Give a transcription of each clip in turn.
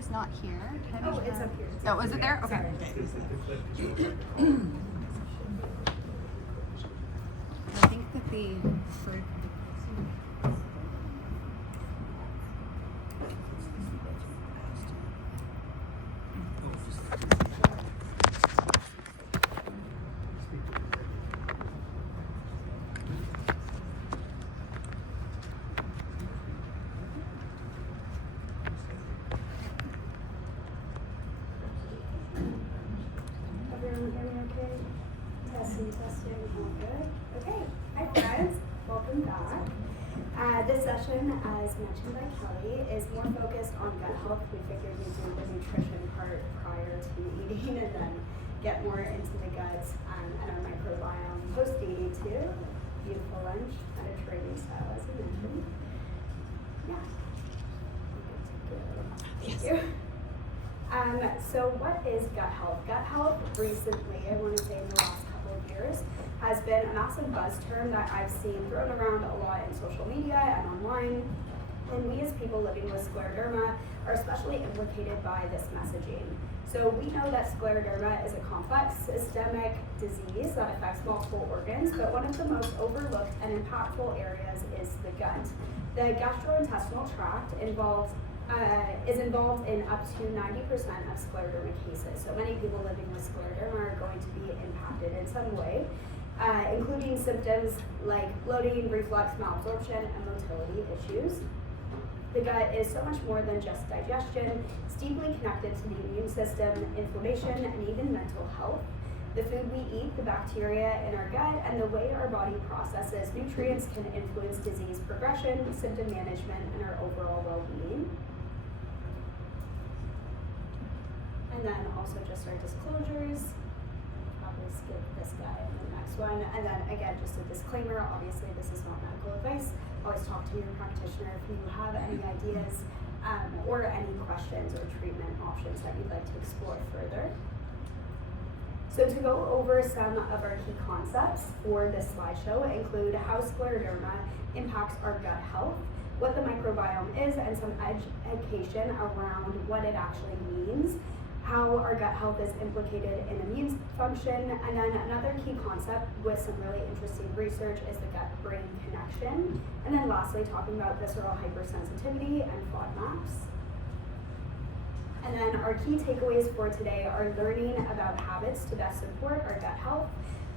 is not here. Oh, it's up here. Oh, is it there? Okay. I think that the Everyone hear me okay? Testing, all good. Okay, hi friends, welcome back. This session, as mentioned by Kelly, is more focused on gut health. We figured we'd do the nutrition part prior to eating and then get more into the gut and our microbiome post-eating too. Beautiful lunch, Mediterranean style as we mentioned. Yeah. Thank you. So what is gut health? Gut health recently, I want to say in the last couple of years, has been a massive buzz term that I've seen thrown around a lot in social media and online. And we as people living with scleroderma are especially implicated by this messaging. So we know that scleroderma is a complex systemic disease that affects multiple organs, but one of the most overlooked and impactful areas is the gut. The gastrointestinal tract is involved in up to 90% of scleroderma cases. So many people living with scleroderma are going to be impacted in some way, including symptoms like bloating, reflux, malabsorption, and motility issues. The gut is so much more than just digestion. It's deeply connected to the immune system, inflammation, and even mental health. The food we eat, the bacteria in our gut, and the way our body processes nutrients can influence disease progression, symptom management, and our overall well-being. And then also just our disclosures. Probably skip this guy and the next one. And then again, just a disclaimer, obviously this is not medical advice. Always talk to your practitioner if you have any ideas or any questions or treatment options that you'd like to explore further. So to go over some of our key concepts for this slideshow include how scleroderma impacts our gut health, what the microbiome is, and some education around what it actually means, how our gut health is implicated in immune function, and then another key concept with some really interesting research is the gut-brain connection, and then lastly talking about visceral hypersensitivity and FODMAPs. And then our key takeaways for today are learning about habits to best support our gut health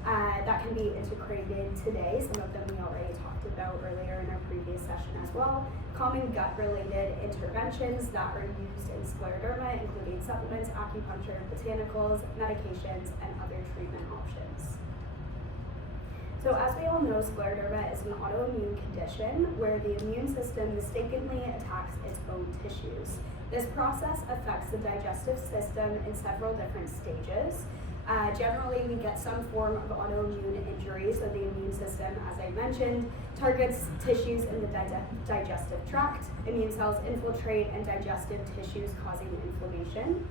that can be integrated today. Some of them we already talked about earlier in our previous session as well. Common gut-related interventions that are used in scleroderma, including supplements, acupuncture, botanicals, medications, and other treatment options. So as we all know, scleroderma is an autoimmune condition where the immune system mistakenly attacks its own tissues. This process affects the digestive system in several different stages. Generally, we get some form of autoimmune injury, so the immune system, as I mentioned, targets tissues in the digestive tract. Immune cells infiltrate and digestive tissues, causing inflammation.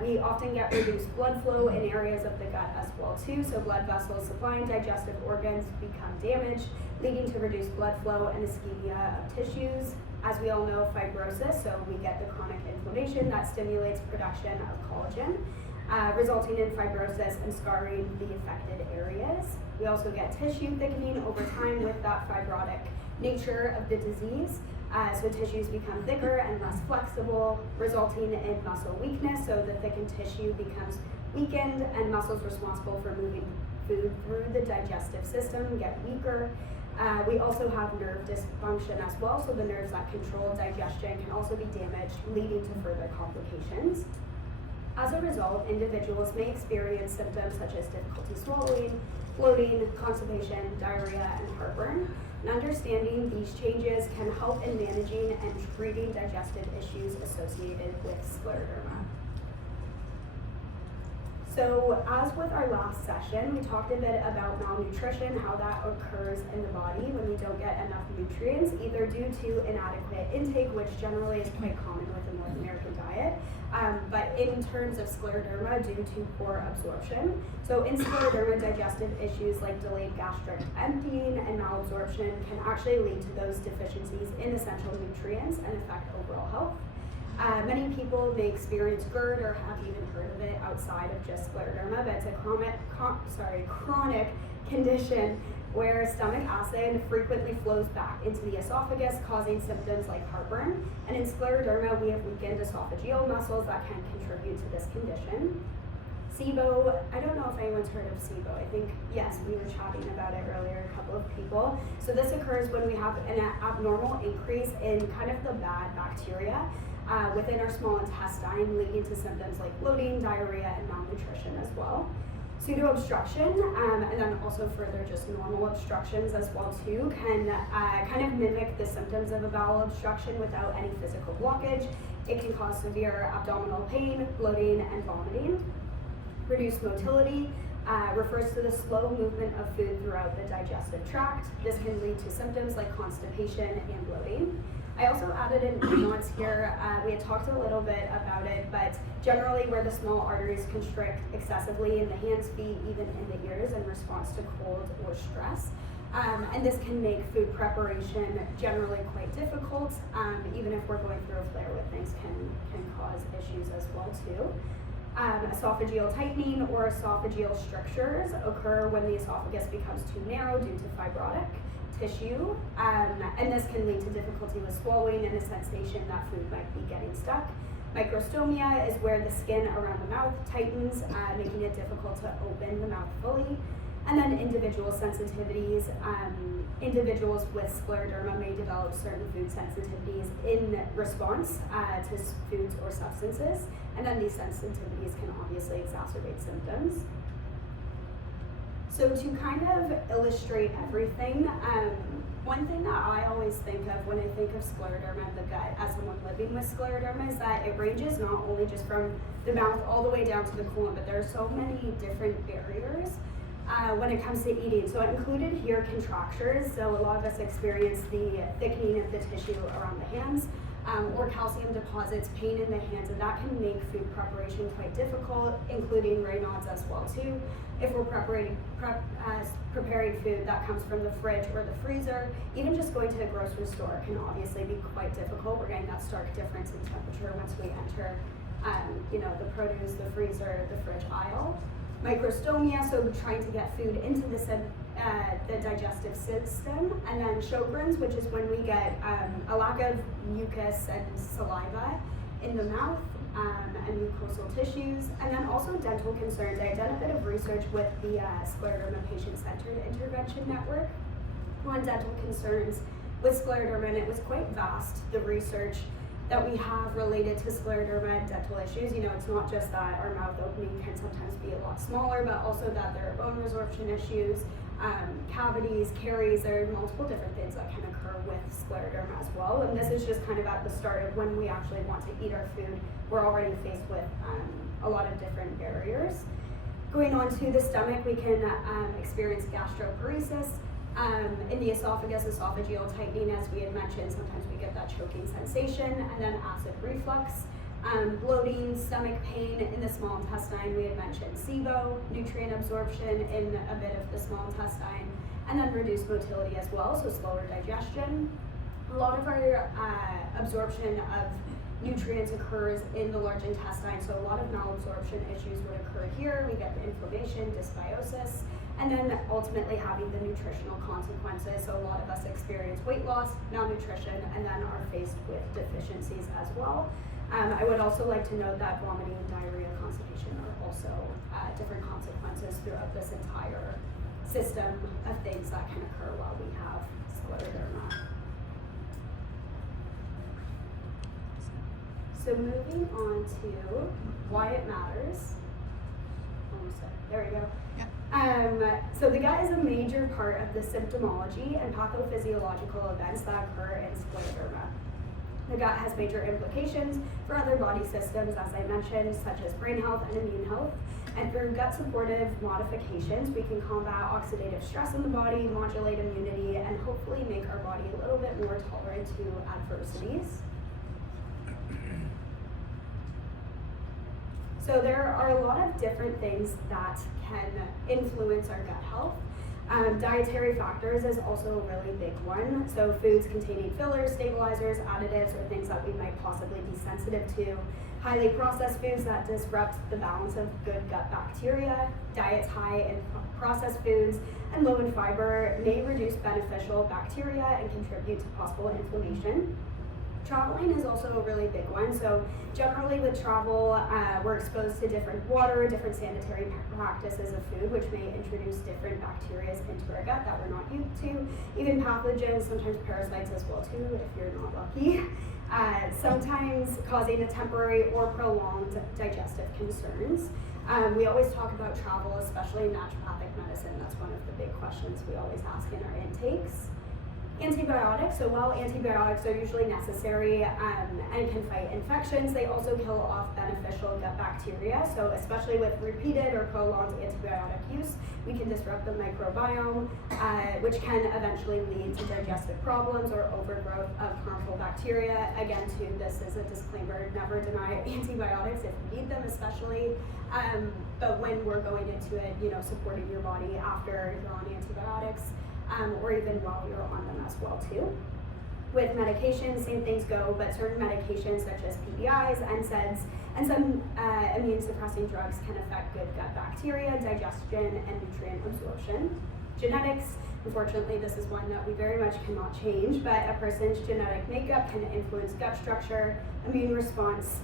We often get reduced blood flow in areas of the gut as well too, so blood vessels supplying digestive organs become damaged, leading to reduced blood flow and ischemia of tissues. As we all know, fibrosis, so we get the chronic inflammation that stimulates production of collagen, resulting in fibrosis and scarring the affected areas. We also get tissue thickening over time with that fibrotic nature of the disease. So tissues become thicker and less flexible, resulting in muscle weakness. So the thickened tissue becomes weakened and muscles responsible for moving food through the digestive system get weaker. We also have nerve dysfunction as well. So the nerves that control digestion can also be damaged, leading to further complications. As a result, individuals may experience symptoms such as difficulty swallowing, bloating, constipation, diarrhea, and heartburn. And understanding these changes can help in managing and treating digestive issues associated with scleroderma. So as with our last session, we talked a bit about malnutrition, how that occurs in the body when we don't get enough nutrients, either due to inadequate intake, which generally is quite common with the North American diet, but in terms of scleroderma, due to poor absorption. So in scleroderma, digestive issues like delayed gastric emptying and malabsorption can actually lead to those deficiencies in essential nutrients and affect overall health. Many people may experience GERD or have even heard of it outside of just scleroderma, but it's a chronic condition where stomach acid frequently flows back into the esophagus, causing symptoms like heartburn. And in scleroderma, we have weakened esophageal muscles that can contribute to this condition. SIBO, I don't know if anyone's heard of SIBO. I think, yes, we were chatting about it earlier, a couple of people. So this occurs when we have an abnormal increase in kind of the bad bacteria within our small intestine, leading to symptoms like bloating, diarrhea, and malnutrition as well. Pseudo-obstruction, and then also further just normal obstructions as well too, can kind of mimic the symptoms of a bowel obstruction without any physical blockage. It can cause severe abdominal pain, bloating, and vomiting. Reduced motility refers to the slow movement of food throughout the digestive tract. This can lead to symptoms like constipation and bloating. I also added in notes here, we had talked a little bit about it, but generally where the small arteries constrict excessively in the hands, feet, even in the ears in response to cold or stress. And this can make food preparation generally quite difficult, even if we're going through a flare with things can cause issues as well too. Esophageal tightening or esophageal strictures occur when the esophagus becomes too narrow due to fibrotic tissue, and this can lead to difficulty with swallowing and a sensation that food might be getting stuck. Microstomia is where the skin around the mouth tightens, making it difficult to open the mouth fully. And then individual sensitivities. Individuals with scleroderma may develop certain food sensitivities in response to foods or substances, and then these sensitivities can obviously exacerbate symptoms. So to kind of illustrate everything, one thing that I always think of when I think of scleroderma in the gut as someone living with scleroderma is that it ranges not only just from the mouth all the way down to the colon, but there are so many different barriers when it comes to eating. So I included here contractures. So a lot of us experience the thickening of the tissue around the hands, or calcium deposits, pain in the hands, and that can make food preparation quite difficult, including Raynaud's as well too. If we're preparing food that comes from the fridge or the freezer, even just going to the grocery store can obviously be quite difficult. We're getting that stark difference in temperature once we enter, the produce, the freezer, the fridge aisle. Microstomia, so trying to get food into the digestive system, and then Sjogren's, which is when we get a lack of mucus and saliva in the mouth and mucosal tissues, and then also dental concerns. I did a bit of research with the Scleroderma Patient-Centered Intervention Network on dental concerns with scleroderma, and it was quite vast, the research that we have related to scleroderma and dental issues. It's not just that our mouth opening can sometimes be a lot smaller, but also that there are bone resorption issues, cavities, caries. There are multiple different things that can occur with scleroderma as well. And this is just kind of at the start of when we actually want to eat our food. We're already faced with a lot of different barriers. Going on to the stomach, we can experience gastroparesis. In the esophagus, esophageal tightening, as we had mentioned, sometimes we get that choking sensation, and then acid reflux, bloating, stomach pain in the small intestine. We had mentioned SIBO, nutrient absorption in a bit of the small intestine, and then reduced motility as well, so slower digestion. A lot of our absorption of nutrients occurs in the large intestine, so a lot of malabsorption issues would occur here. We get the inflammation, dysbiosis, and then ultimately having the nutritional consequences. So a lot of us experience weight loss, malnutrition, and then are faced with deficiencies as well. I would also like to note that vomiting, diarrhea, constipation are also different consequences throughout this entire system of things that can occur while we have scleroderma. So moving on to why it matters. Almost there. There we go. Yeah. So the gut is a major part of the symptomology and pathophysiological events that occur in scleroderma. The gut has major implications for other body systems, as I mentioned, such as brain health and immune health. And through gut supportive modifications, we can combat oxidative stress in the body, modulate immunity, and hopefully make our body a little bit more tolerant to adversities. So there are a lot of different things that can influence our gut health. Dietary factors is also a really big one. So foods containing fillers, stabilizers, additives, or things that we might possibly be sensitive to. Highly processed foods that disrupt the balance of good gut bacteria. Diets high in processed foods and low in fiber may reduce beneficial bacteria and contribute to possible inflammation. Traveling is also a really big one. So generally with travel, we're exposed to different water, different sanitary practices of food, which may introduce different bacteria into our gut that we're not used to. Even pathogens, sometimes parasites as well too, if you're not lucky. Sometimes causing a temporary or prolonged digestive concerns. We always talk about travel, especially in naturopathic medicine. That's one of the big questions we always ask in our intakes. Antibiotics, so while antibiotics are usually necessary and can fight infections, they also kill off beneficial gut bacteria. So especially with repeated or prolonged antibiotic use, we can disrupt the microbiome, which can eventually lead to digestive problems or overgrowth of harmful bacteria. Again, too, this is a disclaimer, never deny antibiotics if you need them, especially. But when we're going into it, supporting your body after you're on antibiotics, or even while you're on them as well too. With medications, same things go, but certain medications such as PPIs, NSAIDs, and some immune suppressing drugs can affect good gut bacteria, digestion, and nutrient absorption. Genetics, unfortunately, this is one that we very much cannot change, but a person's genetic makeup can influence gut structure, immune response,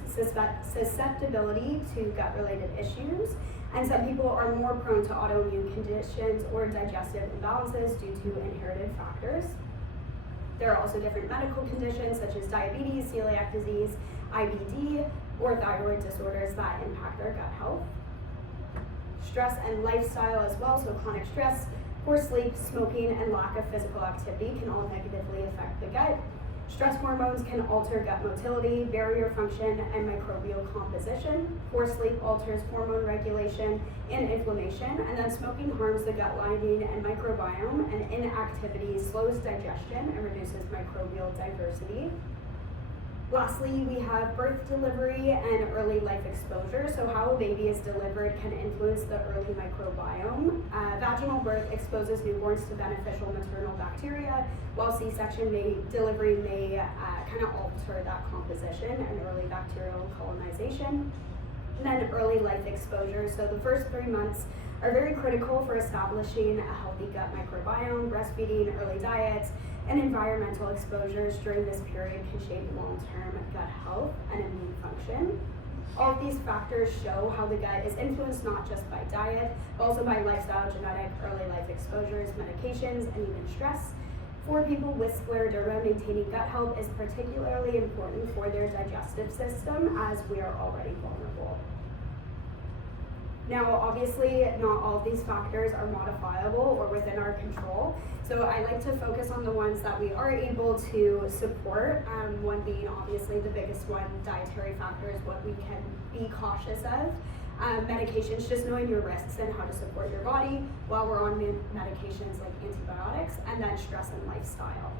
susceptibility to gut-related issues, and some people are more prone to autoimmune conditions or digestive imbalances due to inherited factors. There are also different medical conditions such as diabetes, celiac disease, IBD, or thyroid disorders that impact our gut health. Stress and lifestyle as well, so chronic stress, poor sleep, smoking, and lack of physical activity can all negatively affect the gut. Stress hormones can alter gut motility, barrier function, and microbial composition. Poor sleep alters hormone regulation and inflammation, and then smoking harms the gut lining and microbiome, and inactivity slows digestion and reduces microbial diversity. Lastly, we have birth, delivery, and early life exposure. So how a baby is delivered can influence the early microbiome. Vaginal birth exposes newborns to beneficial maternal bacteria, while C-section delivery may kind of alter that composition and early bacterial colonization. And then early life exposure. So the first 3 months are very critical for establishing a healthy gut microbiome. Breastfeeding, early diets, and environmental exposures during this period can shape long-term gut health and immune function. All of these factors show how the gut is influenced not just by diet, but also by lifestyle, genetic, early life exposures, medications, and even stress. For people with scleroderma, maintaining gut health is particularly important for their digestive system, as we are already vulnerable. Now, obviously, not all of these factors are modifiable or within our control. So I like to focus on the ones that we are able to support. One being obviously the biggest one, dietary factors, what we can be cautious of. Medications, just knowing your risks and how to support your body while we're on medications like antibiotics, and then stress and lifestyle.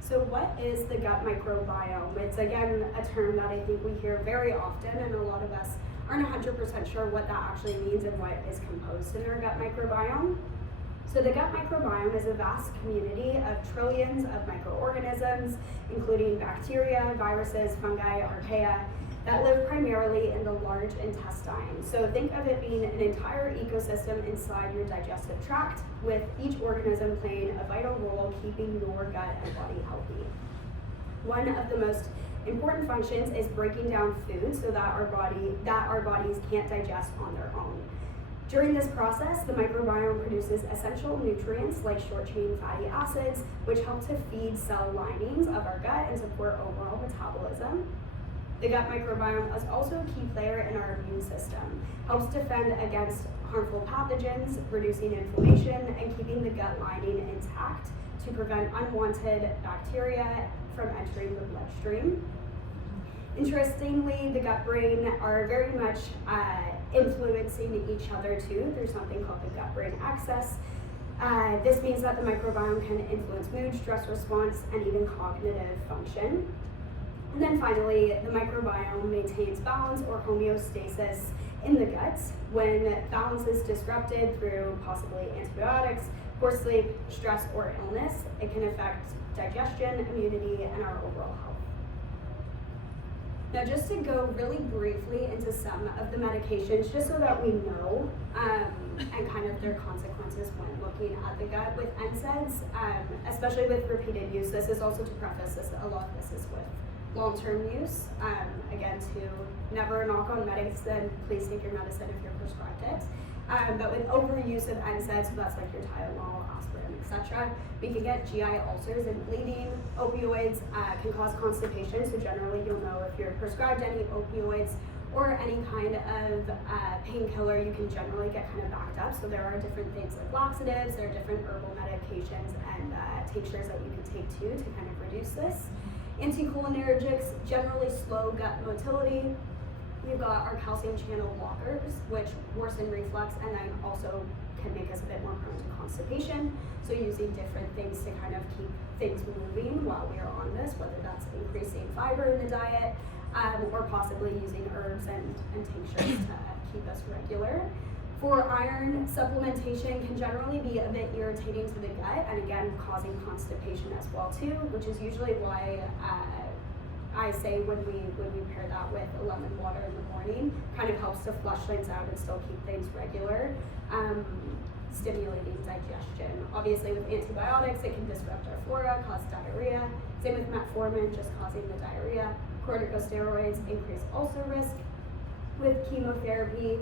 So what is the gut microbiome? It's again a term that I think we hear very often, and a lot of us aren't 100% sure what that actually means and what is composed in our gut microbiome. So the gut microbiome is a vast community of trillions of microorganisms, including bacteria, viruses, fungi, archaea, that live primarily in the large intestine. So think of it being an entire ecosystem inside your digestive tract, with each organism playing a vital role keeping your gut and body healthy. One of the most important functions is breaking down food so that our bodies can't digest on their own. During this process, the microbiome produces essential nutrients like short-chain fatty acids, which help to feed cell linings of our gut and support overall metabolism. The gut microbiome is also a key player in our immune system, helps defend against harmful pathogens, reducing inflammation, and keeping the gut lining intact to prevent unwanted bacteria from entering the bloodstream. Interestingly, the gut-brain are very much influencing each other too through something called the gut-brain axis. This means that the microbiome can influence mood, stress response, and even cognitive function. And then finally, the microbiome maintains balance or homeostasis in the gut. When balance is disrupted through possibly antibiotics, poor sleep, stress, or illness, it can affect digestion, immunity, and our overall health. Now, just to go really briefly into some of the medications, just so that we know and kind of their consequences when looking at the gut with NSAIDs, especially with repeated use. This is also to preface this, a lot of this is with long-term use. Again, to never knock on medicine, please take your medicine if you're prescribed it. But with overuse of NSAIDs, so that's like your Tylenol, aspirin, etc., we can get GI ulcers and bleeding. Opioids can cause constipation, so generally you'll know if you're prescribed any opioids or any kind of painkiller, you can generally get kind of backed up. So there are different things like laxatives, there are different herbal medications and tinctures that you can take too to kind of reduce this. Anticholinergics generally slow gut motility. We've got our calcium channel blockers, which worsen reflux and then also can make us a bit more prone to constipation. So using different things to kind of keep things moving while we are on this, whether that's increasing fiber in the diet or possibly using herbs and tinctures to keep us regular. For iron, supplementation can generally be a bit irritating to the gut and again causing constipation as well too, which is usually why I say when we pair that with a lemon water in the morning, kind of helps to flush things out and still keep things regular, stimulating digestion. Obviously with antibiotics, it can disrupt our flora, cause diarrhea. Same with metformin, just causing the diarrhea. Corticosteroids increase ulcer risk. With chemotherapy,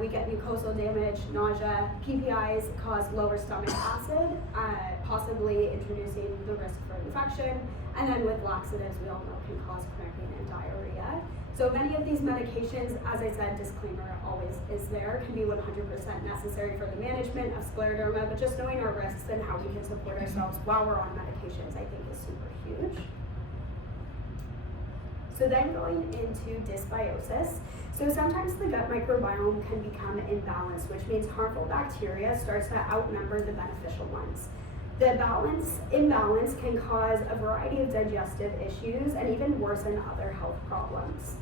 we get mucosal damage, nausea. PPIs cause lower stomach acid, possibly introducing the risk for infection. And then with laxatives, we all know can cause cramping and diarrhea. So many of these medications, as I said, disclaimer always is there, can be 100% necessary for the management of scleroderma, but just knowing our risks and how we can support ourselves while we're on medications, I think is super huge. So then going into dysbiosis. So sometimes the gut microbiome can become imbalanced, which means harmful bacteria starts to outnumber the beneficial ones. The imbalance can cause a variety of digestive issues and even worsen other health problems.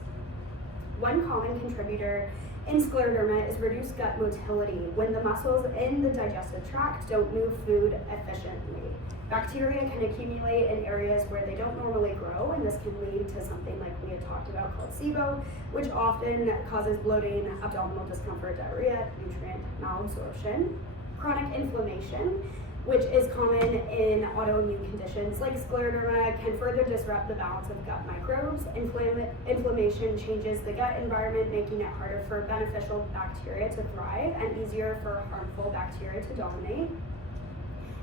One common contributor in scleroderma is reduced gut motility when the muscles in the digestive tract don't move food efficiently. Bacteria can accumulate in areas where they don't normally grow, and this can lead to something like we had talked about called SIBO, which often causes bloating, abdominal discomfort, diarrhea, nutrient malabsorption. Chronic inflammation, which is common in autoimmune conditions like scleroderma, can further disrupt the balance of gut microbes. Inflammation changes the gut environment, making it harder for beneficial bacteria to thrive and easier for harmful bacteria to dominate.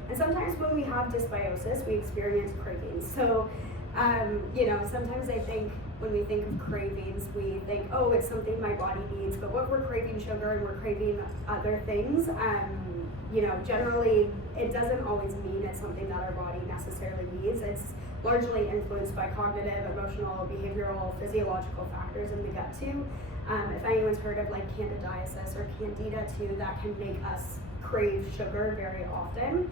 And sometimes when we have dysbiosis, we experience cravings. So, sometimes I think when we think of cravings, we think, oh, it's something my body needs. But what we're craving sugar and we're craving other things, generally it doesn't always mean it's something that our body necessarily needs. It's largely influenced by cognitive, emotional, behavioral, physiological factors in the gut too. If anyone's heard of like candidiasis or candida too, that can make us crave sugar very often.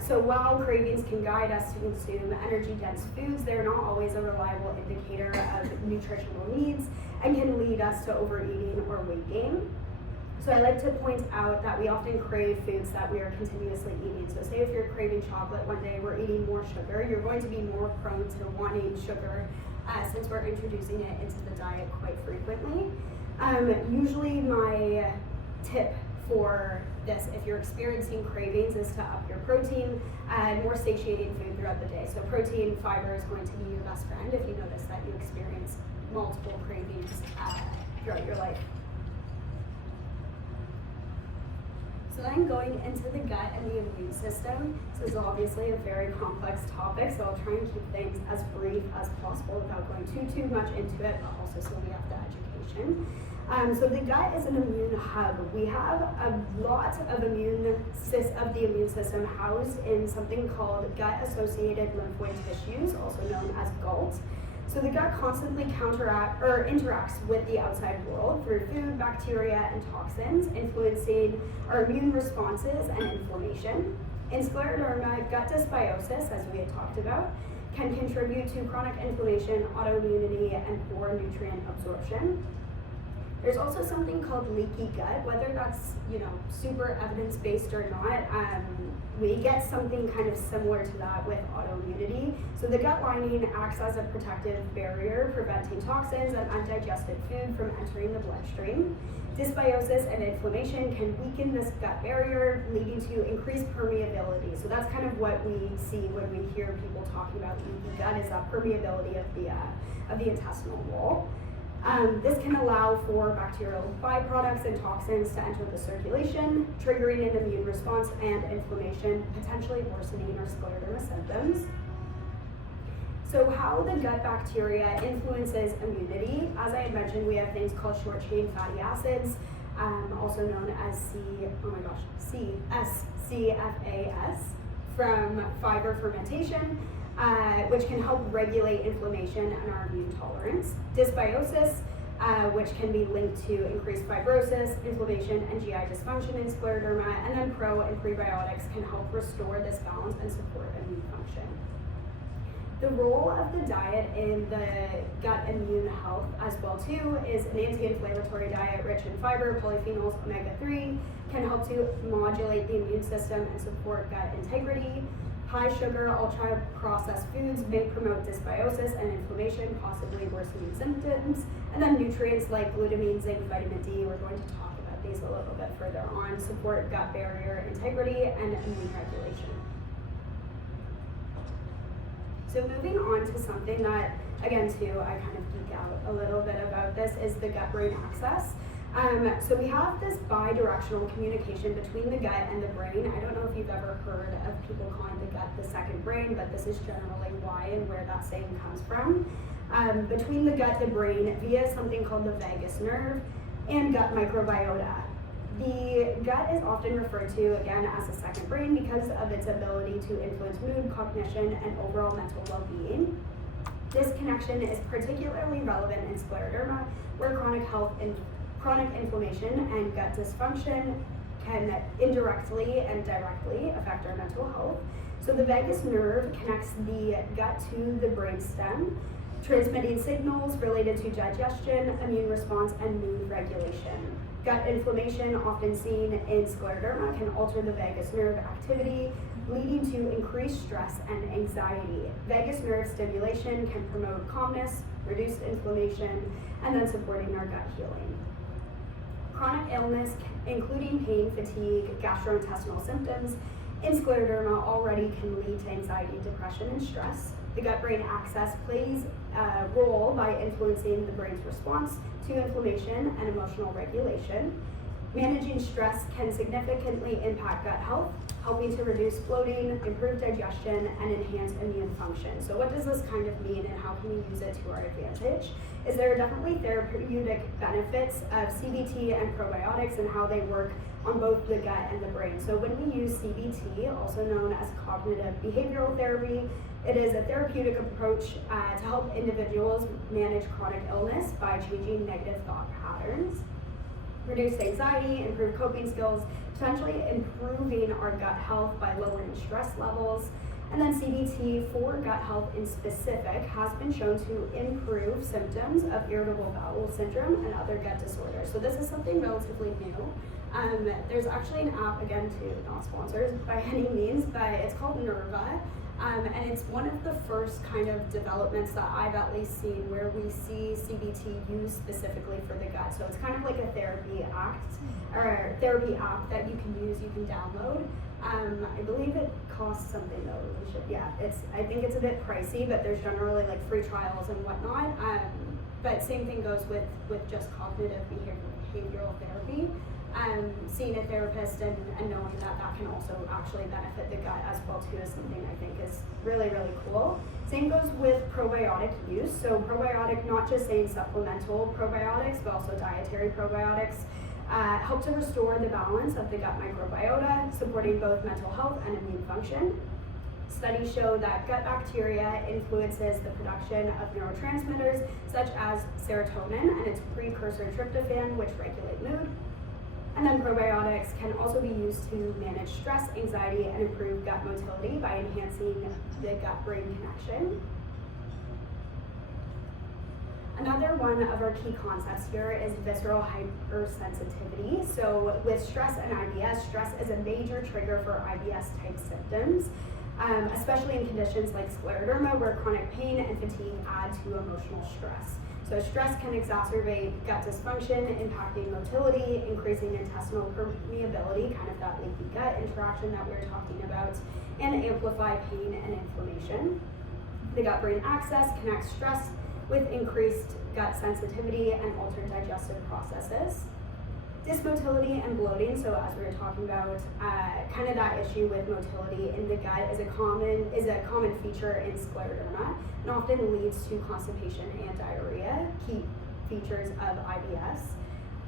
So while cravings can guide us to consume energy-dense foods, they're not always a reliable indicator of nutritional needs and can lead us to overeating or weight gain. So I like to point out that we often crave foods that we are continuously eating. So say if you're craving chocolate one day, we're eating more sugar, you're going to be more prone to wanting sugar since we're introducing it into the diet quite frequently. Usually my tip for this, if you're experiencing cravings, is to up your protein and more satiating food throughout the day. So protein, fiber is going to be your best friend if you notice that you experience multiple cravings throughout your life. So then going into the gut and the immune system, this is obviously a very complex topic, so I'll try and keep things as brief as possible without going too much into it, but also so we have the education. So the gut is an immune hub. We have a lot of the immune system housed in something called gut-associated lymphoid tissues, also known as GALT. So the gut constantly interacts with the outside world through food, bacteria, and toxins, influencing our immune responses and inflammation. In scleroderma, gut dysbiosis, as we had talked about, can contribute to chronic inflammation, autoimmunity, and poor nutrient absorption. There's also something called leaky gut, whether that's, super evidence-based or not. We get something kind of similar to that with autoimmunity. So the gut lining acts as a protective barrier, preventing toxins and undigested food from entering the bloodstream. Dysbiosis and inflammation can weaken this gut barrier, leading to increased permeability. So that's kind of what we see when we hear people talking about leaky gut, is that permeability of the intestinal wall. This can allow for bacterial byproducts and toxins to enter the circulation, triggering an immune response and inflammation, potentially worsening our scleroderma symptoms. So how the gut bacteria influences immunity, as I had mentioned, we have things called short-chain fatty acids, also known as CSCFAS, from fiber fermentation, which can help regulate inflammation and our immune tolerance. Dysbiosis, which can be linked to increased fibrosis, inflammation, and GI dysfunction in scleroderma, and then pro and prebiotics can help restore this balance and support immune function. The role of the diet in the gut immune health as well too is an anti-inflammatory diet rich in fiber, polyphenols, omega-3, can help to modulate the immune system and support gut integrity. High sugar, ultra-processed foods may promote dysbiosis and inflammation, possibly worsening symptoms. And then nutrients like glutamine, zinc, vitamin D, we're going to talk about these a little bit further on, support gut barrier integrity and immune regulation. So moving on to something that, again too, I kind of geek out a little bit about this, is the gut-brain axis. So we have this bi-directional communication between the gut and the brain. I don't know if you've ever heard of people calling the gut the second brain, but this is generally why and where that saying comes from. Between the gut and the brain via something called the vagus nerve and gut microbiota. The gut is often referred to, again, as a second brain because of its ability to influence mood, cognition, and overall mental well-being. This connection is particularly relevant in scleroderma, where chronic inflammation and gut dysfunction can indirectly and directly affect our mental health. So the vagus nerve connects the gut to the brainstem, transmitting signals related to digestion, immune response, and mood regulation. Gut inflammation, often seen in scleroderma, can alter the vagus nerve activity, leading to increased stress and anxiety. Vagus nerve stimulation can promote calmness, reduce inflammation, and then supporting our gut healing. Chronic illness, including pain, fatigue, gastrointestinal symptoms, in scleroderma already can lead to anxiety, depression, and stress. The gut-brain axis plays a role by influencing the brain's response to inflammation and emotional regulation. Managing stress can significantly impact gut health, helping to reduce bloating, improve digestion, and enhance immune function. So what does this kind of mean, and how can we use it to our advantage? Is there are definitely therapeutic benefits of CBT and probiotics and how they work on both the gut and the brain. So when we use CBT, also known as cognitive behavioral therapy, it is a therapeutic approach to help individuals manage chronic illness by changing negative thought patterns, reduce anxiety, improve coping skills, potentially improving our gut health by lowering stress levels. And then CBT for gut health in specific has been shown to improve symptoms of irritable bowel syndrome and other gut disorders. So this is something relatively new. There's actually an app, again too, not sponsored by any means, but it's called Nerva. And it's one of the first kind of developments that I've at least seen where we see CBT used specifically for the gut. So it's kind of like a therapy app that you can use, you can download. I believe it costs something though. I think it's a bit pricey, but there's generally like free trials and whatnot. But same thing goes with just cognitive behavioral therapy. Seeing a therapist and knowing that can also actually benefit the gut as well too is something I think is really, really cool. Same goes with probiotic use. So probiotic, not just saying supplemental probiotics, but also dietary probiotics, help to restore the balance of the gut microbiota, supporting both mental health and immune function. Studies show that gut bacteria influences the production of neurotransmitters such as serotonin and its precursor tryptophan, which regulate mood. And then probiotics can also be used to manage stress, anxiety, and improve gut motility by enhancing the gut-brain connection. Another one of our key concepts here is visceral hypersensitivity. So with stress and IBS, stress is a major trigger for IBS type symptoms, especially in conditions like scleroderma, where chronic pain and fatigue add to emotional stress. So stress can exacerbate gut dysfunction, impacting motility, increasing intestinal permeability, kind of that leaky gut interaction that we were talking about, and amplify pain and inflammation. The gut-brain axis connects stress with increased gut sensitivity and altered digestive processes. Dysmotility and bloating, so as we were talking about, kind of that issue with motility in the gut is a common feature in scleroderma and often leads to constipation and diarrhea, key features of IBS.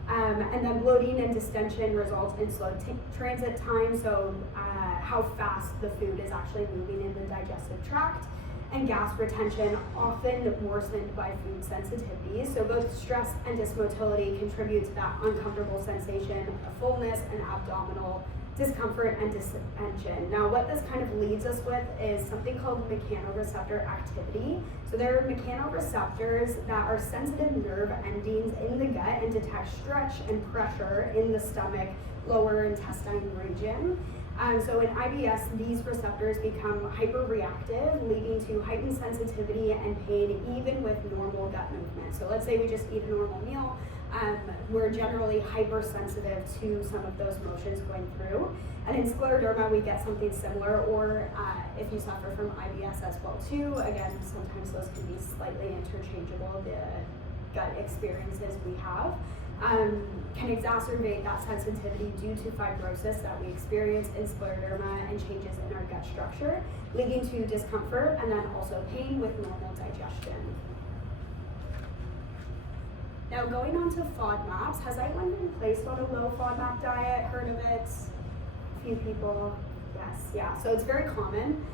And then bloating and distension results in slow transit time, so how fast the food is actually moving in the digestive tract. And gas retention, often worsened by food sensitivity. So both stress and dysmotility contribute to that uncomfortable sensation of fullness and abdominal discomfort and distension. Now what this kind of leads us with is something called mechanoreceptor activity. So there are mechanoreceptors that are sensitive nerve endings in the gut and detect stretch and pressure in the stomach, lower intestine region. So in IBS, these receptors become hyperreactive, leading to heightened sensitivity and pain even with normal gut movement. So let's say we just eat a normal meal, we're generally hypersensitive to some of those motions going through. And in scleroderma, we get something similar, or if you suffer from IBS as well too, again, sometimes those can be slightly interchangeable, the gut experiences we have. Can exacerbate that sensitivity due to fibrosis that we experience in scleroderma and changes in our gut structure, leading to discomfort and then also pain with normal digestion. Now going on to FODMAPs, has anyone been placed on a low FODMAP diet? Heard of it? A few people, yes, yeah, so it's very common.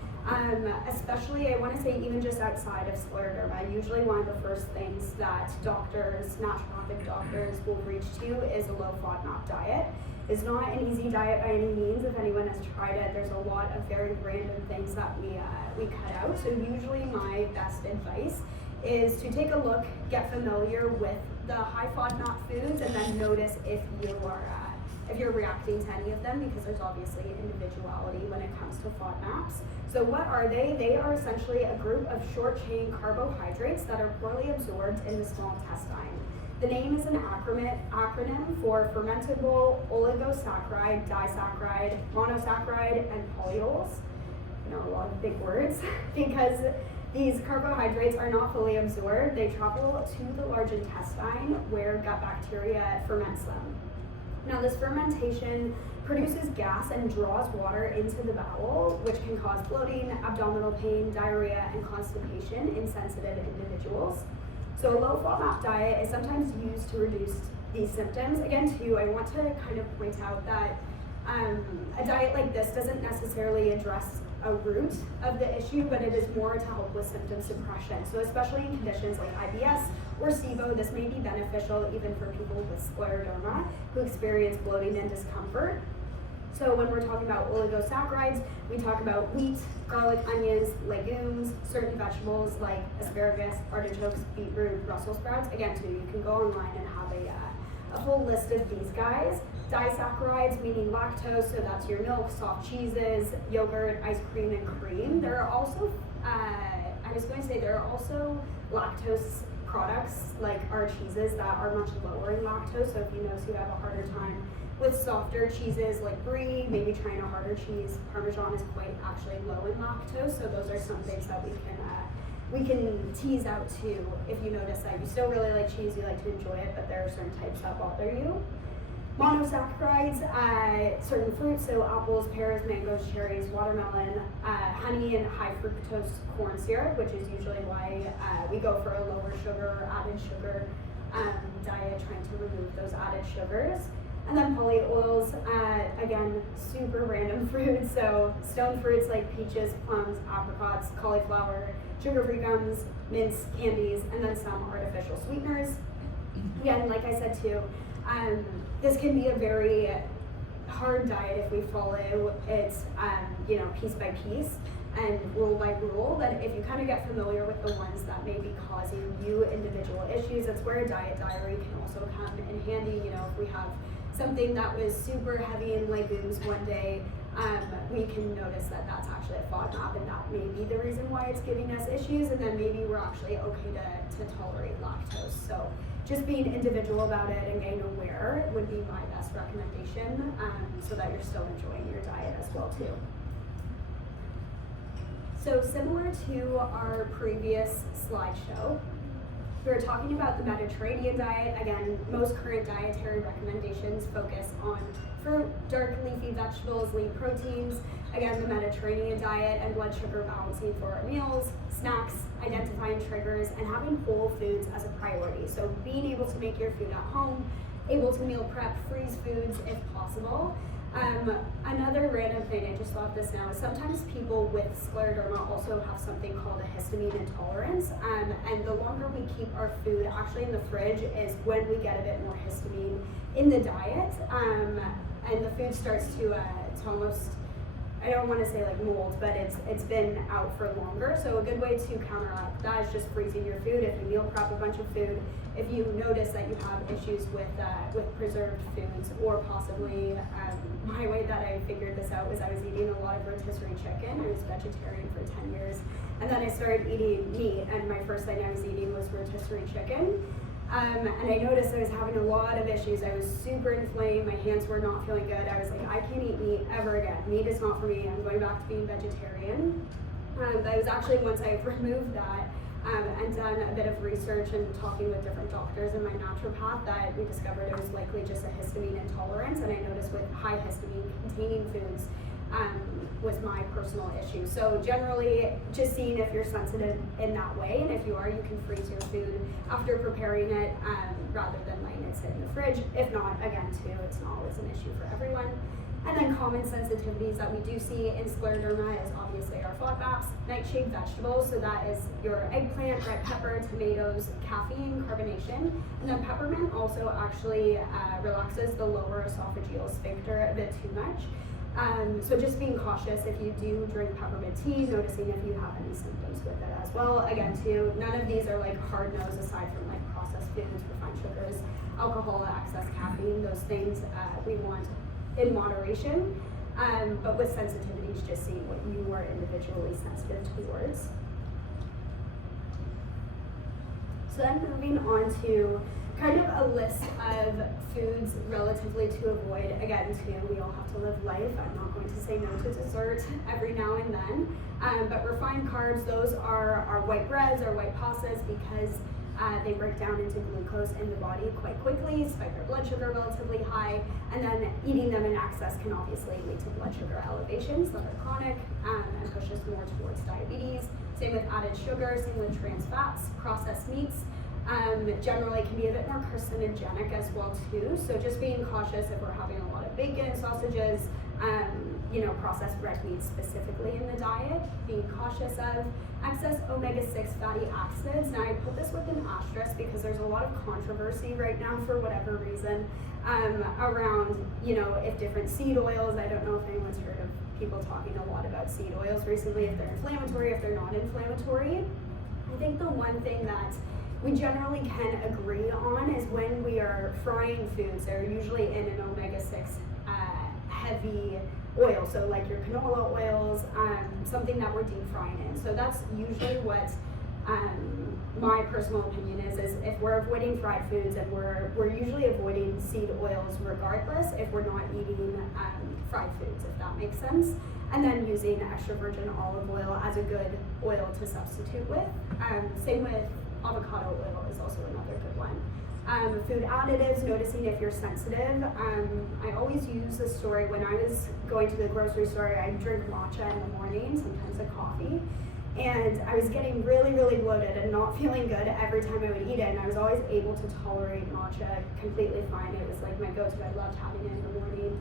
Especially, I want to say, even just outside of scleroderma, usually one of the first things that doctors, naturopathic doctors, will reach to is a low FODMAP diet. It's not an easy diet by any means. If anyone has tried it, there's a lot of very random things that we cut out. So usually my best advice is to take a look, get familiar with the high FODMAP foods, and then notice if you're reacting to any of them, because there's obviously individuality when it comes to FODMAPs. So what are they? They are essentially a group of short-chain carbohydrates that are poorly absorbed in the small intestine. The name is an acronym for fermentable oligosaccharide, disaccharide, monosaccharide, and polyols. You know, a lot of big words, because these carbohydrates are not fully absorbed. They travel to the large intestine where gut bacteria ferments them. Now this fermentation produces gas and draws water into the bowel, which can cause bloating, abdominal pain, diarrhea, and constipation in sensitive individuals. So a low FODMAP diet is sometimes used to reduce these symptoms. Again too, I want to kind of point out that a diet like this doesn't necessarily address a root of the issue, but it is more to help with symptom suppression. So especially in conditions like IBS or SIBO, this may be beneficial even for people with scleroderma who experience bloating and discomfort. So when we're talking about oligosaccharides, we talk about wheat, garlic, onions, legumes, certain vegetables like asparagus, artichokes, beetroot, Brussels sprouts. Again too, you can go online and have a whole list of these guys. Disaccharides, meaning lactose, so that's your milk, soft cheeses, yogurt, ice cream, and cream. There are also, there are also lactose products like our cheeses that are much lower in lactose. So if you notice you have a harder time with softer cheeses like brie, maybe trying a harder cheese, Parmesan is quite actually low in lactose. So those are some things that we can tease out too. If you notice that you still really like cheese, you like to enjoy it, but there are certain types that bother you. Monosaccharides, certain fruits, so apples, pears, mangoes, cherries, watermelon, honey, and high fructose corn syrup, which is usually why we go for a lower sugar or added sugar diet, trying to remove those added sugars. And then polyols, again, super random fruits, so stone fruits like peaches, plums, apricots, cauliflower, sugar-free gums, mints, candies, and then some artificial sweeteners. Again, like I said too, this can be a very hard diet if we follow it, piece by piece. and rule by rule, but if you kind of get familiar with the ones that may be causing you individual issues, that's where a diet diary can also come in handy. You know, if we have something that was super heavy in legumes one day, we can notice that that's actually a FODMAP, and that may be the reason why it's giving us issues, and then maybe we're actually okay to tolerate lactose. So just being individual about it and getting aware would be my best recommendation, so that you're still enjoying your diet as well too. So similar to our previous slideshow, we were talking about the Mediterranean diet. Again, most current dietary recommendations focus on fruit, dark leafy vegetables, lean proteins. Again, the Mediterranean diet and blood sugar balancing for our meals, snacks, identifying triggers, and having whole foods as a priority. So being able to make your food at home, able to meal prep, freeze foods if possible. Another random thing, I just thought this now, is sometimes people with scleroderma also have something called a histamine intolerance, and the longer we keep our food actually in the fridge is when we get a bit more histamine in the diet, and the food starts to, it's almost, I don't want to say like mold, but it's been out for longer. So a good way to counteract that is just freezing your food. If you meal prep a bunch of food, if you notice that you have issues with preserved foods, or possibly, my way that I figured this out was I was eating a lot of rotisserie chicken. I was vegetarian for 10 years, and then I started eating meat, and my first thing I was eating was rotisserie chicken. And I noticed I was having a lot of issues. I was super inflamed, my hands were not feeling good. I was like, I can't eat meat ever again. Meat is not for me, I'm going back to being vegetarian. That was actually once I removed that, and done a bit of research and talking with different doctors and my naturopath, that we discovered it was likely just a histamine intolerance. And I noticed with high histamine containing foods was my personal issue. So generally, just seeing if you're sensitive in that way, and if you are, you can freeze your food after preparing it, rather than letting it sit in the fridge. If not, again too, it's not always an issue for everyone. And then common sensitivities that we do see in scleroderma is obviously our FODMAPs, nightshade vegetables, so that is your eggplant, red pepper, tomatoes, caffeine, carbonation, and then peppermint also actually relaxes the lower esophageal sphincter a bit too much. So just being cautious if you do drink peppermint tea, noticing if you have any symptoms with it as well. Again too, none of these are like hard no's aside from like processed foods, refined sugars, alcohol, excess caffeine, those things we want in moderation, but with sensitivities, just seeing what you are individually sensitive towards. So then moving on to kind of a list of foods relatively to avoid. Again, too, we all have to live life. I'm not going to say no to dessert every now and then, but refined carbs, those are our white breads, our white pastas, because they break down into glucose in the body quite quickly, spike our blood sugar relatively high, and then eating them in excess can obviously lead to blood sugar elevations that are chronic, and push us more towards diabetes. Same with added sugar, same with trans fats, processed meats. Generally can be a bit more carcinogenic as well too, so just being cautious if we're having a lot of bacon, sausages, processed red meat specifically in the diet, being cautious of excess omega-6 fatty acids. Now I put this with an asterisk because there's a lot of controversy right now for whatever reason around, if different seed oils, I don't know if anyone's heard of people talking a lot about seed oils recently, if they're inflammatory, if they're not inflammatory. I think the one thing that we generally can agree on is when we are frying foods, they're usually in an omega-6 heavy oil, so like your canola oils, something that we're deep frying in. So that's usually what my personal opinion is if we're avoiding fried foods, and we're usually avoiding seed oils regardless if we're not eating fried foods, if that makes sense. And then using extra virgin olive oil as a good oil to substitute with. Same with avocado oil is also another good one. Food additives, noticing if you're sensitive. I always use this story when I was going to the grocery store. I drink matcha in the morning, sometimes a coffee, and I was getting really, really bloated and not feeling good every time I would eat it, and I was always able to tolerate matcha completely fine. It was like my go-to. I loved having it in the morning.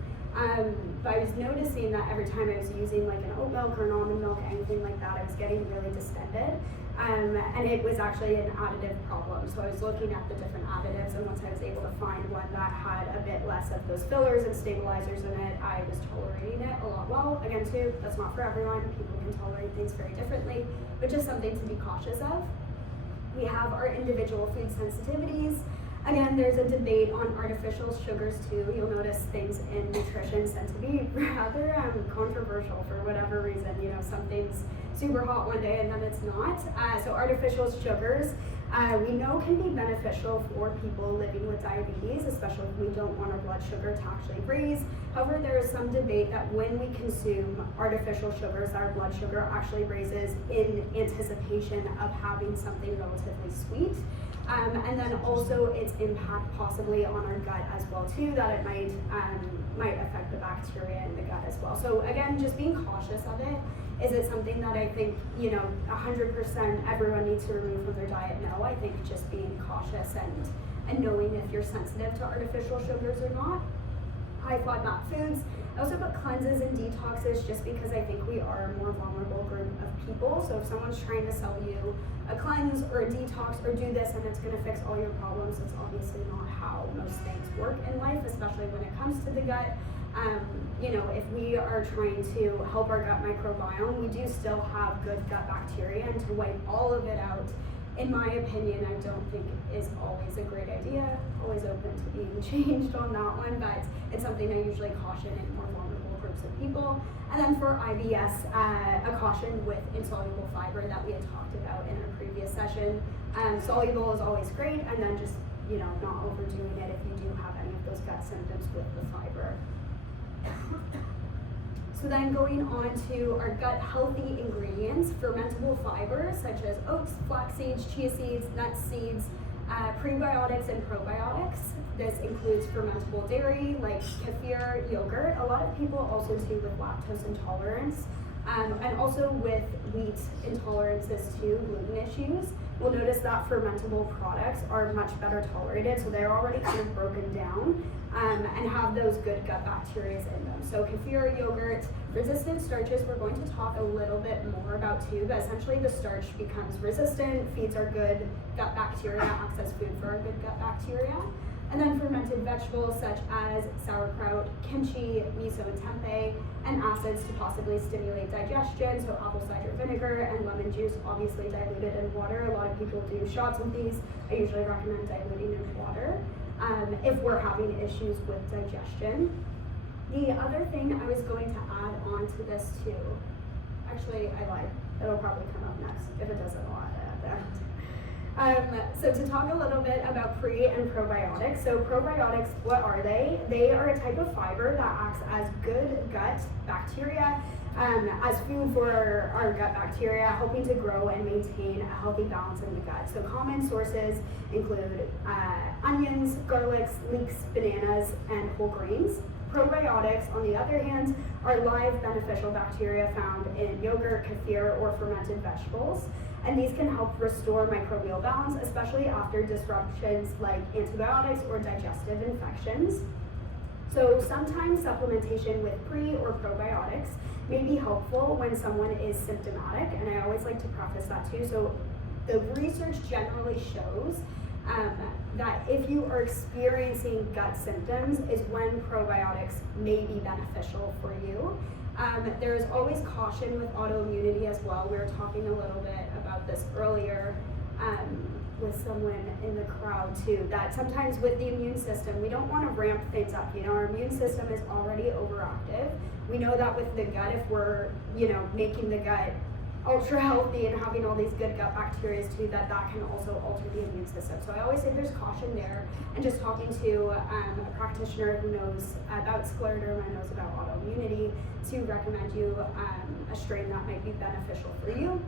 But I was noticing that every time I was using like an oat milk or an almond milk, anything like that, I was getting really distended. And it was actually an additive problem. So I was looking at the different additives, and once I was able to find one that had a bit less of those fillers and stabilizers in it. I was tolerating it a lot well. Again, too, that's not for everyone. People can tolerate things very differently, but just something to be cautious of. We have our individual food sensitivities. Again, there's a debate on artificial sugars too. You'll notice things in nutrition tend to be rather controversial for whatever reason. You know, something's super hot one day and then it's not. So artificial sugars, we know can be beneficial for people living with diabetes, especially if we don't want our blood sugar to actually raise. However, there is some debate that when we consume artificial sugars, our blood sugar actually raises in anticipation of having something relatively sweet. And then also its impact possibly on our gut as well too, that it might affect the bacteria in the gut as well. So again, just being cautious of it. Is it something that I think, 100% everyone needs to remove from their diet? No, I think just being cautious and knowing if you're sensitive to artificial sugars or not. High FODMAP foods. I also put cleanses and detoxes just because I think we are a more vulnerable group of people. So if someone's trying to sell you a cleanse or a detox or do this and it's going to fix all your problems, it's obviously not how most things work in life, especially when it comes to the gut. If we are trying to help our gut microbiome, we do still have good gut bacteria, and to wipe all of it out, in my opinion, I don't think is always a great idea. Always open to being changed on that one, but it's something I usually caution in more vulnerable groups of people. And then for IBS, a caution with insoluble fiber that we had talked about in a previous session. Soluble is always great, and then just not overdoing it if you do have any of those gut symptoms with the fiber. So then going on to our gut healthy ingredients, fermentable fibers such as oats, flax seeds, chia seeds, nuts, seeds, prebiotics and probiotics. This includes fermentable dairy like kefir, yogurt. A lot of people also too with lactose intolerance and also with wheat intolerances too, gluten issues. We'll notice that fermentable products are much better tolerated, so they're already kind of broken down and have those good gut bacteria in them. So kefir, yogurt, resistant starches, we're going to talk a little bit more about too, but essentially the starch becomes resistant, feeds our good gut bacteria, acts as food for our good gut bacteria. And then fermented vegetables such as sauerkraut, kimchi, miso, and tempeh, and acids to possibly stimulate digestion, so apple cider vinegar and lemon juice, obviously diluted in water. A lot of people do shots of these. I usually recommend diluting in water if we're having issues with digestion. The other thing I was going to add on to this too, actually I lied, it'll probably come up next. If it doesn't, I'll add it at the end. So to talk a little bit about pre and probiotics. So probiotics, what are they? They are a type of fiber that acts as good gut bacteria, as food for our gut bacteria, helping to grow and maintain a healthy balance in the gut. So common sources include onions, garlics, leeks, bananas, and whole grains. Probiotics, on the other hand, are live beneficial bacteria found in yogurt, kefir, or fermented vegetables. And these can help restore microbial balance, especially after disruptions like antibiotics or digestive infections. So sometimes supplementation with pre or probiotics may be helpful when someone is symptomatic, and I always like to preface that too. So the research generally shows that if you are experiencing gut symptoms is when probiotics may be beneficial for you. There is always caution with autoimmunity as well. We were talking a little bit about this earlier with someone in the crowd too, that sometimes with the immune system, we don't want to ramp things up. Our immune system is already overactive. We know that with the gut, if we're, making the gut ultra healthy and having all these good gut bacteria too, that can also alter the immune system. So I always say there's caution there, and just talking to a practitioner who knows about scleroderma and knows about autoimmunity to recommend you a strain that might be beneficial for you.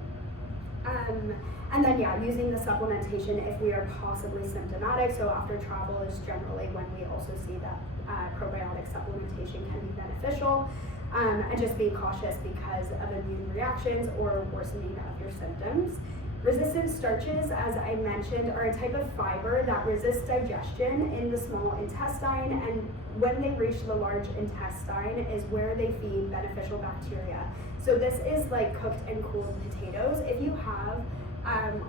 And then using the supplementation if we are possibly symptomatic. So after travel is generally when we also see that probiotic supplementation can be beneficial. And just being cautious because of immune reactions or worsening of your symptoms. Resistant starches, as I mentioned, are a type of fiber that resists digestion in the small intestine, and when they reach the large intestine is where they feed beneficial bacteria. So this is like cooked and cooled potatoes. If you have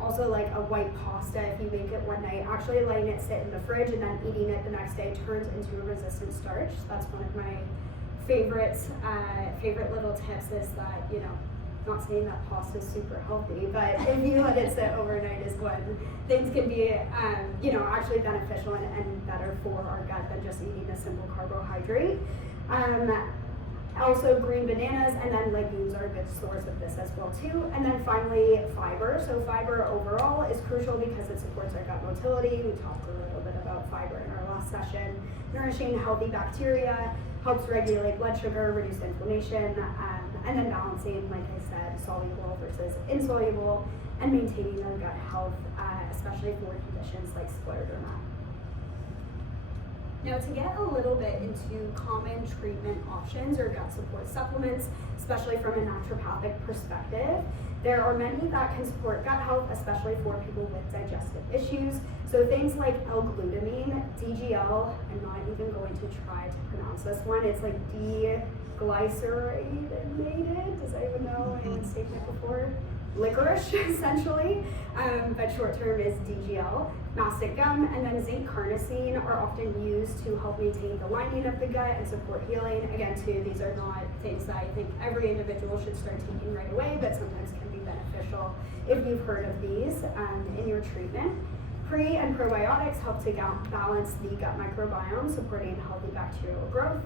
Also like a white pasta, if you make it one night, actually letting it sit in the fridge and then eating it the next day turns into a resistant starch. That's one of my favorite little tips is that, you know, not saying that pasta is super healthy, but if you let it sit overnight is when things can be, you know, actually beneficial and better for our gut than just eating a simple carbohydrate. Also green bananas and then legumes are a good source of this as well too. And then finally fiber. So fiber overall is crucial because it supports our gut motility. We talked a little bit about fiber in our last session. Nourishing healthy bacteria, helps regulate blood sugar, reduce inflammation, and then balancing, like I said, soluble versus insoluble, and maintaining our gut health, especially for conditions like scleroderma. Now, to get a little bit into common treatment options or gut support supplements, especially from a naturopathic perspective, there are many that can support gut health, especially for people with digestive issues. So things like L-glutamine, DGL, I'm not even going to try to pronounce this one. It's like D-glycerated. Does anyone know anyone's taken it before? Licorice, essentially, but short term is DGL, mastic gum, and then zinc carnosine are often used to help maintain the lining of the gut and support healing. Again, too, these are not things that I think every individual should start taking right away, but sometimes can be beneficial if you've heard of these in your treatment. Pre and probiotics help to balance the gut microbiome, supporting healthy bacterial growth.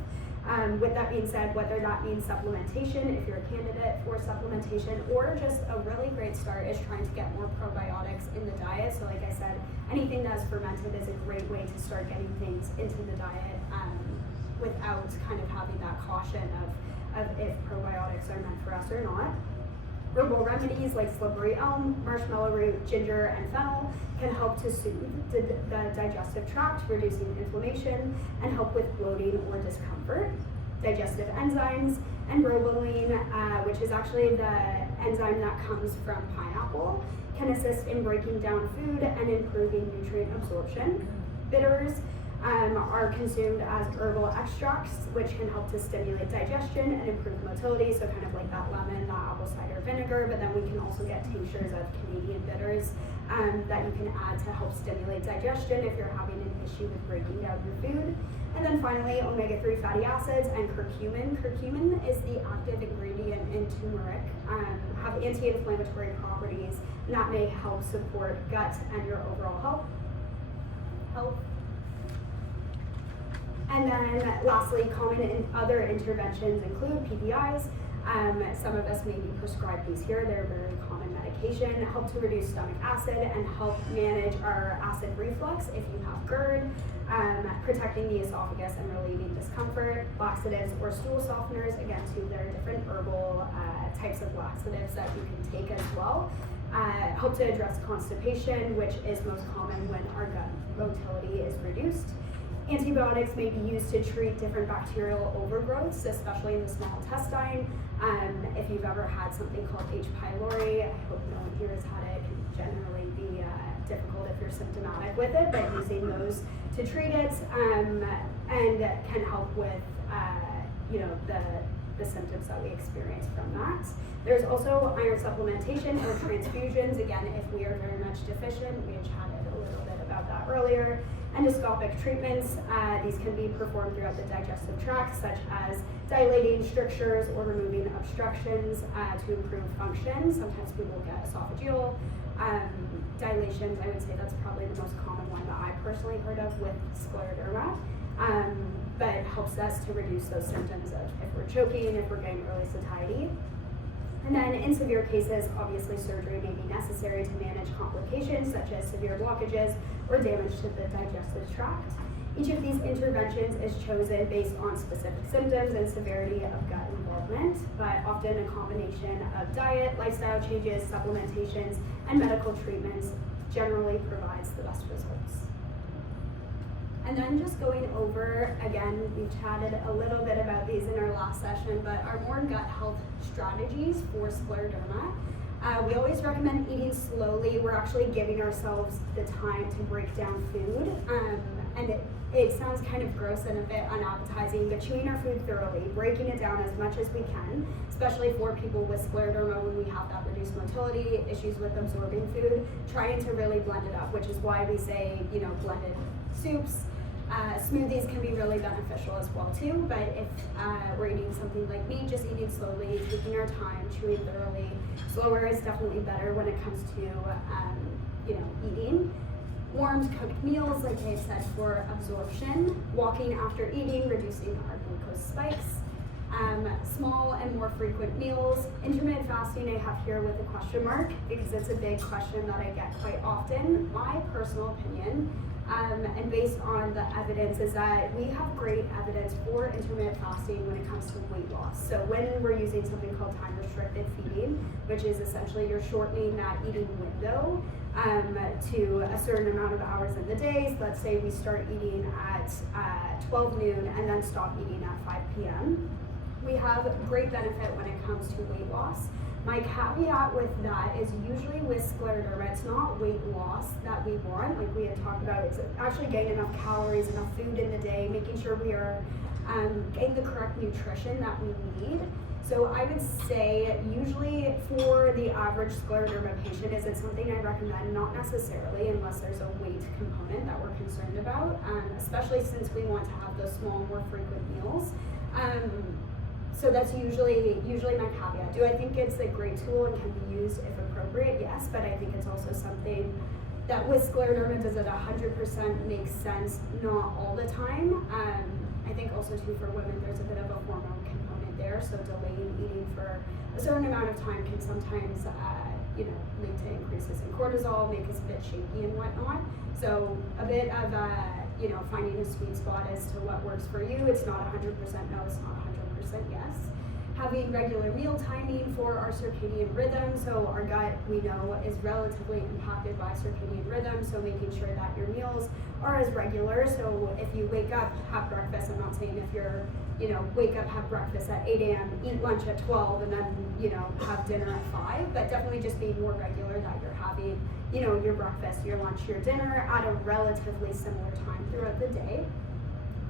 With that being said, whether that means supplementation, if you're a candidate for supplementation, or just a really great start is trying to get more probiotics in the diet. So like I said, anything that's fermented is a great way to start getting things into the diet without kind of having that caution of if probiotics are meant for us or not. Herbal remedies like slippery elm, marshmallow root, ginger, and fennel can help to soothe the digestive tract, reducing inflammation, and help with bloating or discomfort. Digestive enzymes and bromoline, which is actually the enzyme that comes from pineapple, can assist in breaking down food and improving nutrient absorption. Bitters are consumed as herbal extracts, which can help to stimulate digestion and improve motility, so kind of like that lemon, that apple cider vinegar, but then we can also get tinctures of Canadian bitters that you can add to help stimulate digestion if you're having an issue with breaking down your food. And then finally, omega-3 fatty acids and curcumin. Curcumin is the active ingredient in turmeric, have anti-inflammatory properties, and that may help support gut and your overall health. And then lastly, common other interventions include PPIs. Some of us may be prescribed these here. They're very common medication, help to reduce stomach acid and help manage our acid reflux if you have GERD, protecting the esophagus and relieving discomfort, laxatives or stool softeners. Again, too, there are different herbal types of laxatives that you can take as well. Help to address constipation, which is most common when our gut motility is reduced. Antibiotics may be used to treat different bacterial overgrowths, especially in the small intestine. If you've ever had something called H. pylori, I hope no one here has had it. It can generally be difficult if you're symptomatic with it, but using those to treat it and can help with the symptoms that we experience from that. There's also iron supplementation or transfusions. Again, if we are very much deficient, we had chatted a little bit about that earlier. Endoscopic treatments, these can be performed throughout the digestive tract, such as dilating strictures or removing obstructions to improve function. Sometimes people get esophageal dilations. I would say that's probably the most common one that I personally heard of with scleroderma, but it helps us to reduce those symptoms of if we're choking, if we're getting early satiety. And then in severe cases, obviously surgery may be necessary to manage complications such as severe blockages or damage to the digestive tract. Each of these interventions is chosen based on specific symptoms and severity of gut involvement, but often a combination of diet, lifestyle changes, supplementations, and medical treatments generally provides the best results. And then just going over, again, we chatted a little bit about these in our last session, but our more gut health strategies for scleroderma. We always recommend eating slowly. We're actually giving ourselves the time to break down food and it sounds kind of gross and a bit unappetizing, but chewing our food thoroughly, breaking it down as much as we can, especially for people with scleroderma when we have that reduced motility, issues with absorbing food, trying to really blend it up, which is why we say, blended soups. Smoothies can be really beneficial as well too, but if we're eating something like meat, just eating slowly, taking our time, chewing thoroughly. Slower is definitely better when it comes to eating. Warmed cooked meals, like I said, for absorption. Walking after eating, reducing our glucose spikes. Small and more frequent meals. Intermittent fasting I have here with a question mark because it's a big question that I get quite often. My personal opinion, and based on the evidence, is that we have great evidence for intermittent fasting when it comes to weight loss. So when we're using something called time restricted feeding, which is essentially you're shortening that eating window to a certain amount of hours in the day. So let's say we start eating at 12 noon and then stop eating at 5 p.m. We have great benefit when it comes to weight loss. My caveat with that is usually with scleroderma, it's not weight loss that we want, like we had talked about. It's actually getting enough calories, enough food in the day, making sure we are getting the correct nutrition that we need. So I would say usually for the average scleroderma patient, is it something I recommend? Not necessarily, unless there's a weight component that we're concerned about, especially since we want to have those small, more frequent meals. So that's usually my caveat. Do I think it's a great tool and can be used if appropriate? Yes, but I think it's also something that with scleroderma, does it 100% make sense? Not all the time. I think also too for women, there's a bit of a hormone component there, so delaying eating for a certain amount of time can sometimes lead to increases in cortisol, make us a bit shaky and whatnot. So a bit of finding a sweet spot as to what works for you. It's not 100% no, it's not 100% yes. Having regular meal timing for our circadian rhythm. So our gut, we know, is relatively impacted by circadian rhythm. So making sure that your meals are as regular. So if you wake up, have breakfast. I'm not saying if you're, wake up, have breakfast at 8 a.m., eat lunch at 12, and then, have dinner at 5. But definitely just being more regular that you're having, your breakfast, your lunch, your dinner at a relatively similar time throughout the day.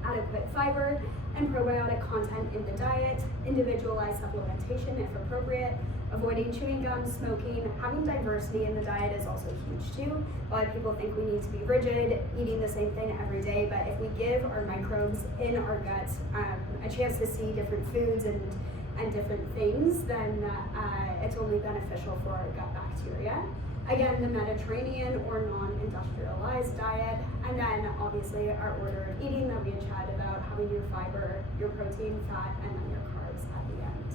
Adequate fiber and probiotic content in the diet, individualized supplementation if appropriate, avoiding chewing gum, smoking, having diversity in the diet is also huge too. A lot of people think we need to be rigid, eating the same thing every day, but if we give our microbes in our guts a chance to see different foods and different things, then it's only beneficial for our gut bacteria. Again, the Mediterranean or non-industrialized diet, and then obviously our order of eating that we had chatted about, having your fiber, your protein, fat, and then your carbs at the end.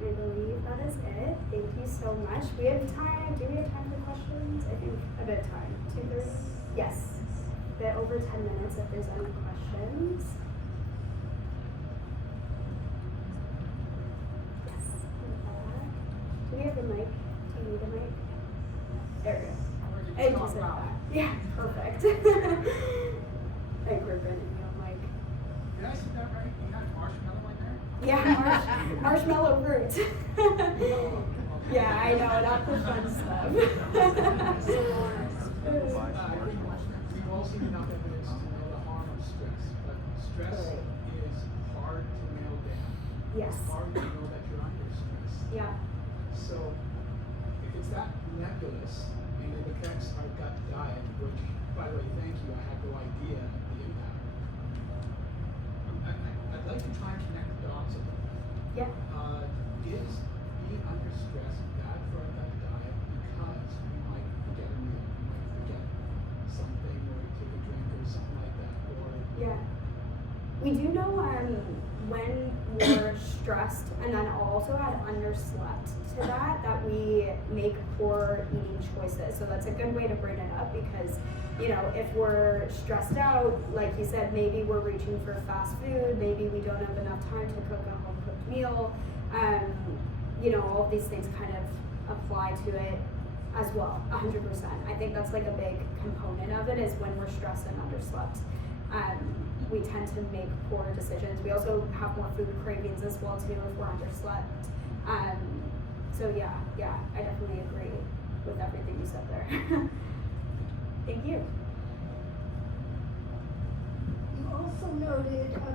I believe that is it. Thank you so much. We have time. Do we have time for questions? I think a bit of time. 2:30? Yes. A bit over 10 minutes if there's any questions. Yes. Do we have the mic? Do you need a mic? There we go. And just like that. Yeah, perfect. Thank you, Brendan. Mic. Did I see that right? You had marshmallow in there? Yeah, marshmallow root. Yeah, I know, not the fun stuff. We've all seen enough evidence to know the harm of stress, but stress is hard to nail down. Yes. It's hard to know that you're under stress. Yeah. So if it's that nebulous and it affects our gut diet, which, by the way, thank you, I had no idea the impact. I'd like to try and connect the dots a little bit. Yeah. Is being under stress bad for our gut diet because we might forget a meal, we might forget something, or take a drink or something like that, or Yeah. We do know when we're stressed, and then I'll also add underslept to that we make poor eating choices. So that's a good way to bring it up because, if we're stressed out, like you said, maybe we're reaching for fast food, maybe we don't have enough time to cook a home cooked meal. All of these things kind of apply to it as well, 100%. I think that's like a big component of it is when we're stressed and underslept. We tend to make poor decisions. We also have more food cravings as well too if we're underslept. So yeah, I definitely agree with everything you said there. Thank you.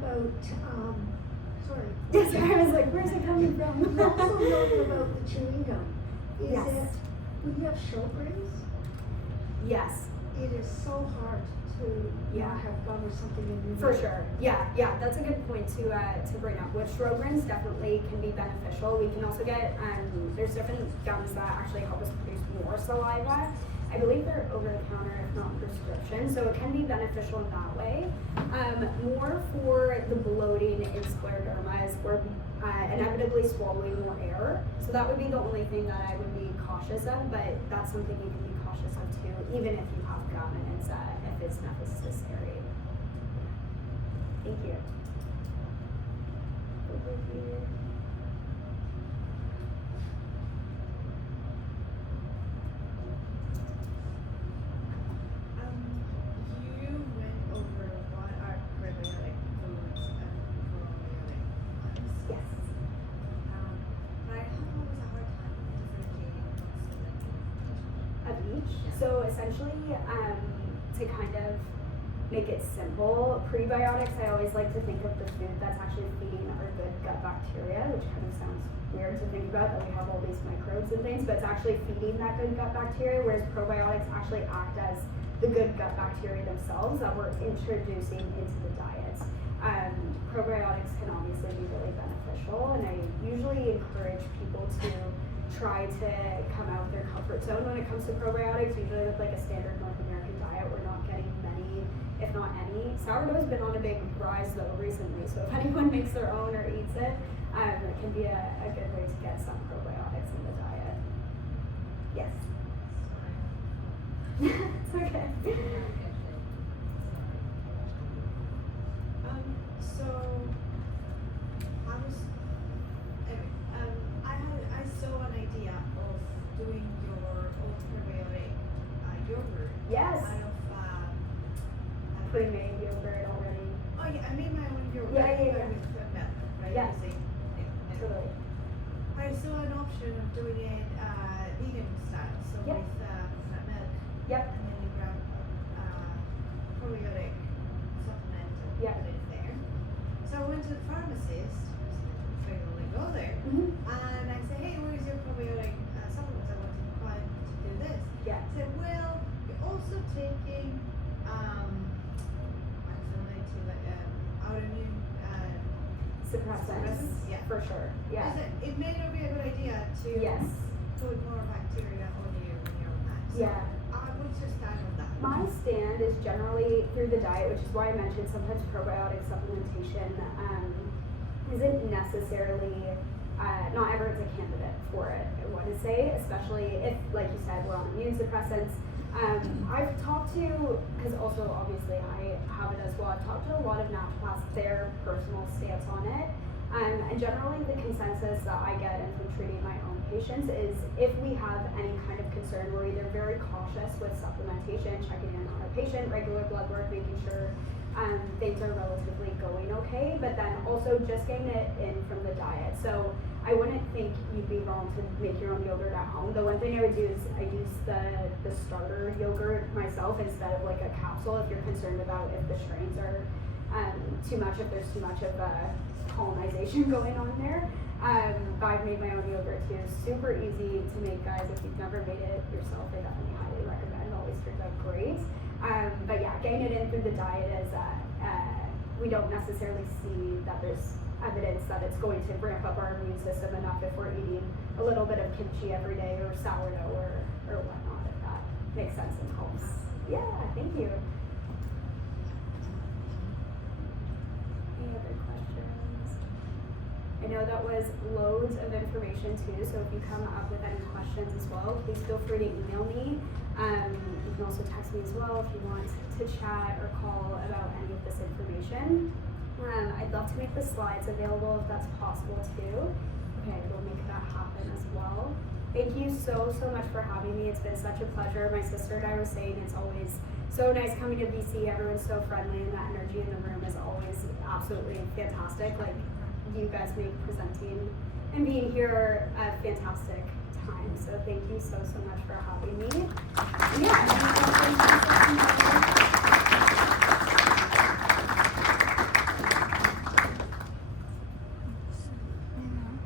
about, sorry. Yes, I was like, where's it coming from? We've also known about the chewing gum. Is Yes. it, when you have Sjogren's, Yes, it is so hard to Yeah. not have gum or something in your for mouth. sure. Yeah, that's a good point to bring up. With Sjogren's definitely can be beneficial. We can also get, there's different gums that actually help us produce more saliva. I believe they're over the counter, if not prescription, so it can be beneficial in that way. More for the bloating in scleroderma is we're inevitably swallowing more air. So that would be the only thing that I would be cautious of, but that's something you can be cautious of too, even if you have gum and if it's necessary. Thank you. Over here. You went over what are probiotic foods and probiotic ones. Yes. But I have always a hard time differentiating what's like Of each. Yeah. So essentially, to kind of make it simple, prebiotics, I always like to think of the food that's actually feeding our good gut bacteria, which kind of sounds weird to think about, that we have all these microbes and things, but it's actually feeding that good gut bacteria, whereas probiotics actually act as the good gut bacteria themselves that we're introducing into the diets. Probiotics can obviously be really beneficial, and I usually encourage people to try to come out of their comfort zone when it comes to probiotics. Usually with like a standard North American diet, we're not getting many, if not any. Sourdough's been on a big rise though recently, so if anyone makes their own or eats it, it can be a good way to get some probiotics in the diet. Yes. It's okay. So I was anyway, I saw an idea of doing your own probiotic yogurt Yes. out of Pre-made yogurt already. oh yeah, I made my own yogurt Yeah. with milk, right? Yeah. Using Totally. I saw an option of doing it vegan style, so Yep. with coconut milk. Yep. And then you grab probiotic supplement and Yep. put it there. So I went to the pharmacist, regularly go there, Mm-hmm. and I said, hey, where's your probiotic supplements? I want to try to do this. Yeah. He said, well, you're also taking, what's related to like autoimmune Suppressants. Yeah. For sure. I Yeah. said, it may not be a good idea to Yes. put more bacteria on you when you're on that. So Yeah. what's your stand on that? My stand is generally through the diet, which is why I mentioned sometimes probiotic supplementation isn't necessarily, not everyone's a candidate for it, I want to say, especially if, like you said, we're on immune suppressants. I've talked to, because also obviously I have it as well, I've talked to a lot of naturopaths, their personal stance on it. And generally the consensus that I get in from treating my own patients is if we have any kind of concern, we're either very cautious with supplementation, checking in on our patient, regular blood work, making sure things are relatively going okay, but then also just getting it in from the diet. So I wouldn't think you'd be wrong to make your own yogurt at home. The one thing I would do is I use the starter yogurt myself instead of like a capsule if you're concerned about if the strains are too much, if there's too much of colonization going on there. But I've made my own yogurt too. Super easy to make, guys. If you've never made it yourself, I definitely highly recommend. It always turns out great. But yeah, getting it in through the diet is, we don't necessarily see that there's evidence that it's going to ramp up our immune system enough if we're eating a little bit of kimchi every day or sourdough or whatnot, if that makes sense and helps. Yeah, thank you. Any other questions? I know that was loads of information too, so if you come up with any questions as well, please feel free to email me. You can also text me as well if you want to chat or call about any of this information. I'd love to make the slides available if that's possible too. Okay, we'll make that happen as well. Thank you so much for having me. It's been such a pleasure. My sister and I were saying it's always so nice coming to BC. Everyone's so friendly and the energy in the room is always absolutely fantastic. Like you guys make presenting and being here a fantastic time. So thank you so much for having me. And yeah.